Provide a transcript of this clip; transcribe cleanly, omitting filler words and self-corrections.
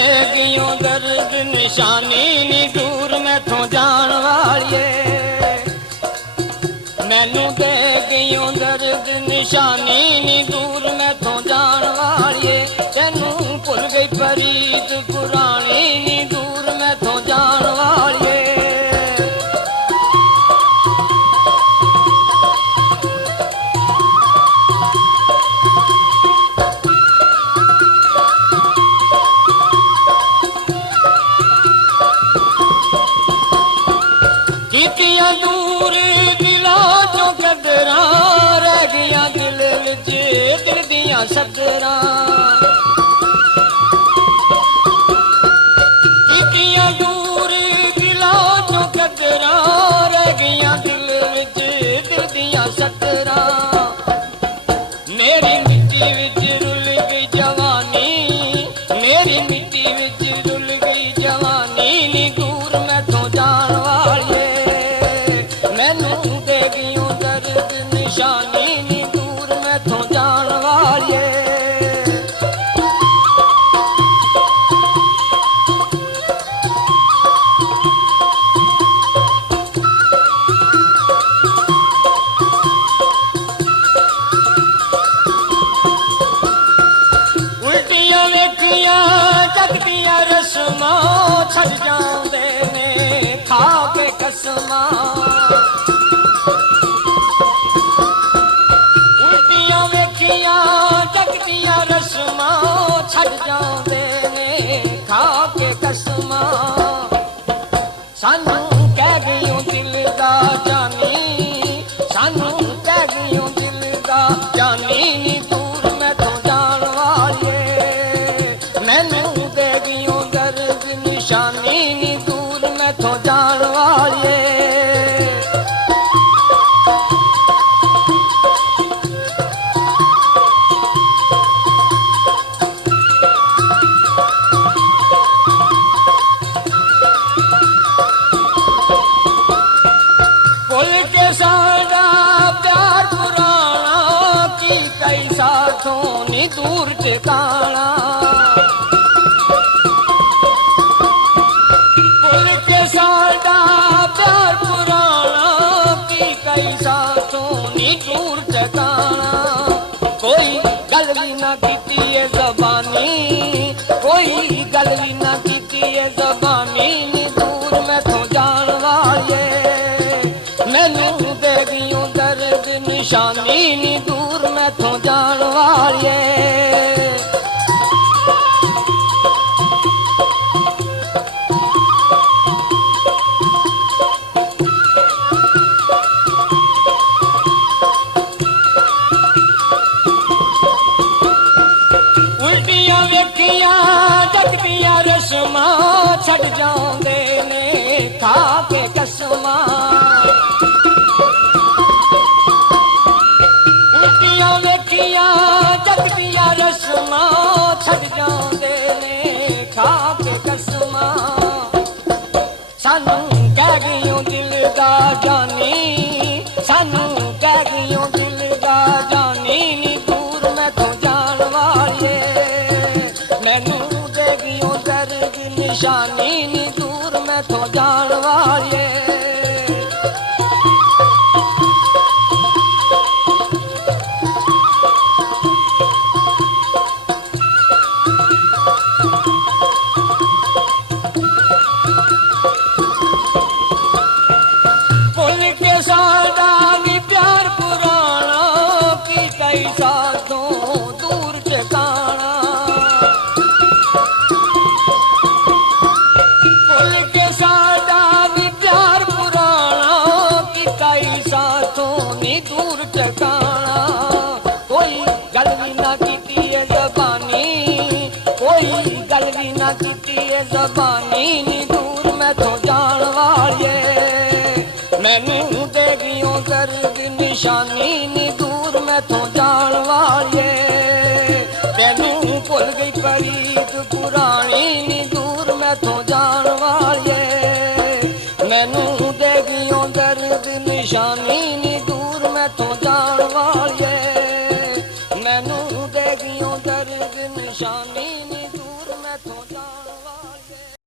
दे गियों दर्द निशानी नी दूर मैथों जान वालिए। मैनू दे गियों दर्द निशानी नी दूर मैथों जान वालिए। तैनू भुल गई फरीद पुरानी नी दूर मैथों जान वालिए। कीतियां दूर दिलां चों कदरां रह गईयां दिल विच दिल दियां सदरां। कीतियां दूर दिलां चों कदरां रह गईयां दिल विच दिल दियां सदरां। मेरी मिट्टी विच रुल गई जवानी, मेरी मिट्टी विच रुल गई जवानी नी दूर मैथों जान वालिए। मैनू दे गियों दर्द निशानी नी दूर मैथों जान वालिए। उल्टियां वेखियां जगदियां रस्मां छड़ जांदे ने खा के कसमां। उल्टियां वेखियां जगदियां रस्मां छड़ जांदे ने खा के कसमां। सानू कह गईयों दिल दा जानी, सानू कह गईयों दिल दा जानी नी दूर मैथों जान वालिए। मैनू दे गियों दर्द निशानी नी दूर मैथों जान वालिए। भुल के साडा प्यार पुराना की कई साथों नी दूर ठिकाना। भुल के साडा प्यार पुराना की कई साथों नी दूर ठिकाना। कोई गल भी ना कीती है ज़बानी, कोई गल भी ना कीती है ज़बानी नी दूर मैथों जान वालिए। मैनू दे गियों दर्द निशानी नी दूर मैथों जान वालिए। उल्टियां वेखियां जगदियां रस्मां छड़ जांदे ने खा के कसमां। उल्टियां वेखियां जगदियां रस्मां छड़ जांदे ने खा के कसमां। सानू कह गईयों दिल दा जानी, सानू कह गईयों दिल दा जानी नी दूर मैथों जान वालिए। मैनू दे गियों दर्द निशानी नी दूर मैथों जान वालिए। भुल के साडा नी प्यार पुराना की कई साथों दूर ठिकाना। भुल के साडा नी प्यार पुराना की कई साथों नी दूर ठिकाना। कोई गल भी ना कीती है ज़बानी, कोई गल भी ना कीती है ज़बानी नी दूर मैथों जान वालिए। मैनू दे गियों दर्द निशानी नी दूर मैथों जान वालिए। तैनू भुल गई फरीद पुरानी नी दूर मैथों जान वालिए। मैनू दे गियों दर्द निशानी नी दूर मैथों जान वालिए। मैनू दे गियों दर्द निशानी नी